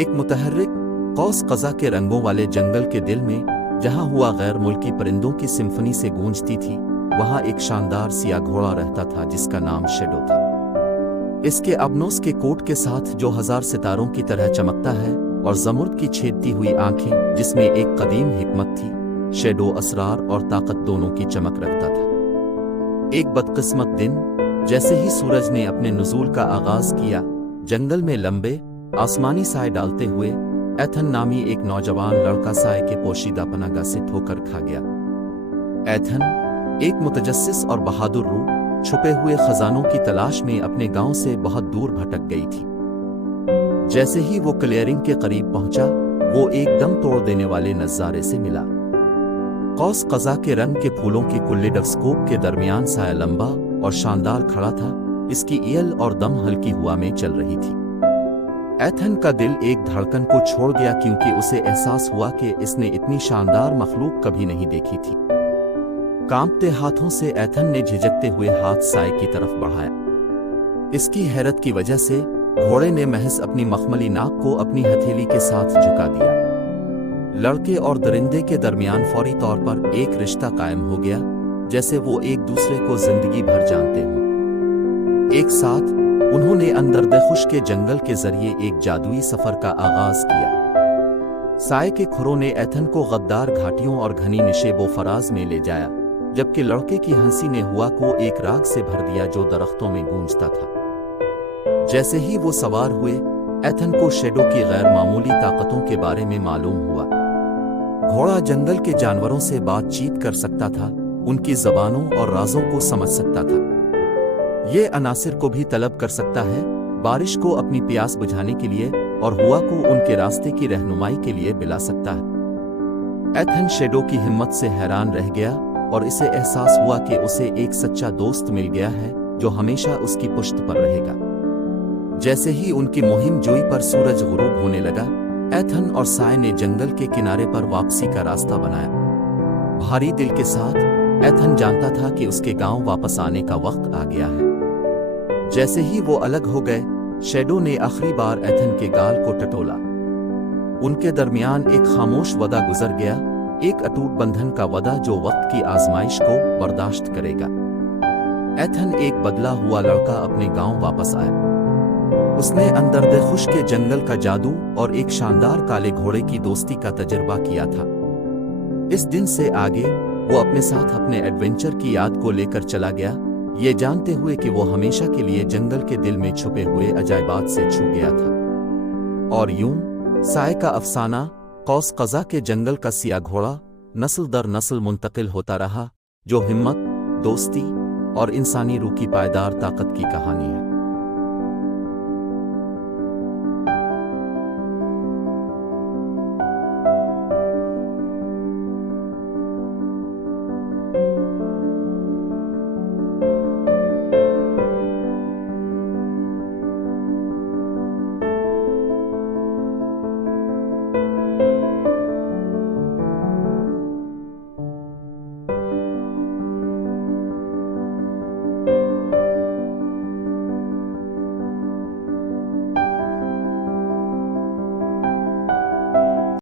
एक मुतहर्रिक कौस कज़ा के रंगों वाले जंगल के दिल में जहाँ हुआ गैर मुल्की परिंदों की सिम्फनी से गूंजती थी, वहाँ एक शानदार सिया घोड़ा रहता था जिसका नाम शेडो था। इसके अबनोस के कोट के साथ जो 1000 सितारों की तरह चमकता है और ज़मुर्द की छेदती हुई आंखें जिसमें एक कदीम हिकमत थी, शेडो असरार और ताकत दोनों की चमक रखता था। एक बदकिस्मत दिन, जैसे ही सूरज ने अपने नुज़ूल का आगाज किया, जंगल में लंबे आसमानी साए डालते हुए एथन नामी एक नौजवान लड़का साए के पोशीदा पनाहगाह से ठोकर खा गया। एथन एक मुतजस्सिस और बहादुर रूह छुपे हुए खजानों की तलाश में अपने गांव से बहुत दूर भटक गई थी। जैसे ही वो क्लियरिंग के करीब पहुंचा, वो एक दम तोड़ देने वाले नज़ारे से मिला। कौस कज़ा के रंग के फूलों की कुल्लेडस्कोप के दरमियान साया लंबा और शानदार खड़ा था, इसकी ईयल और दम हल्की हवा में चल रही थी। एथन का दिल एक धड़कन को छोड़ गया क्योंकि उसे एहसास हुआ कि इसने इतनी शानदार मखलूक कभी नहीं देखी थी। कांपते हाथों से एथन ने झिझकते हुए हाथ साए की तरफ बढ़ाया। इसकी हैरत की वजह से घोड़े ने महज अपनी मखमली नाक को अपनी हथेली के साथ झुका दिया। लड़के और दरिंदे के दरमियान फौरी तौर पर एक रिश्ता कायम हो गया, जैसे वो एक दूसरे को जिंदगी भर जानते हों। एक साथ उन्होंने अंदरदखुश के जंगल के जरिए एक जादुई सफर का आगाज किया। साए के खुरों ने एथन को गद्दार घाटियों और घनी निशेबो फराज में ले जाया, जबकि लड़के की हंसी ने हुआ को एक राग से भर दिया जो दरख्तों में गूंजता था। जैसे ही वो सवार हुए, एथन को शेडो की गैर मामूली ताकतों के बारे में मालूम हुआ। घोड़ा जंगल के जानवरों से बातचीत कर सकता था, उनकी ज़बानों और राजों को समझ सकता था। ये अनासिर को भी तलब कर सकता है, बारिश को अपनी प्यास बुझाने के लिए और हुआ को उनके रास्ते की रहनुमाई के लिए बिला सकता है। एथन शेडो की हिम्मत से हैरान रह गया और इसे एहसास हुआ कि उसे एक सच्चा दोस्त मिल गया है जो हमेशा उसकी पुश्त पर रहेगा। जैसे ही उनकी मुहिम जोई पर सूरज गुरूब होने लगा, एथन और साए ने जंगल के किनारे पर वापसी का रास्ता बनाया। भारी दिल के साथ एथन जानता था कि उसके गांव वापस आने का वक्त आ गया है। जैसे ही वो अलग हो गए, शेडो ने आखिरी बार एथन के गाल को टटोला। उनके दरमियान एक खामोश वदा गुजर गया, एक अटूट बंधन का वदा जो वक्त की आजमाइश को बर्दाश्त करेगा। एथन एक बदला हुआ लड़का अपने गांव वापस आया। उसने अंदरदखुश के जंगल का जादू और एक शानदार काले घोड़े की दोस्ती का तजर्बा किया था। इस दिन से आगे वो अपने साथ अपने एडवेंचर की याद को लेकर चला गया, ये जानते हुए कि वो हमेशा के लिए जंगल के दिल में छुपे हुए अजायबात से छू गया था। और यूं साए का अफसाना कौस कज़ा के जंगल का सिया घोड़ा नस्ल दर नस्ल मुंतकिल होता रहा, जो हिम्मत, दोस्ती और इंसानी रूह की पायदार ताकत की कहानी है।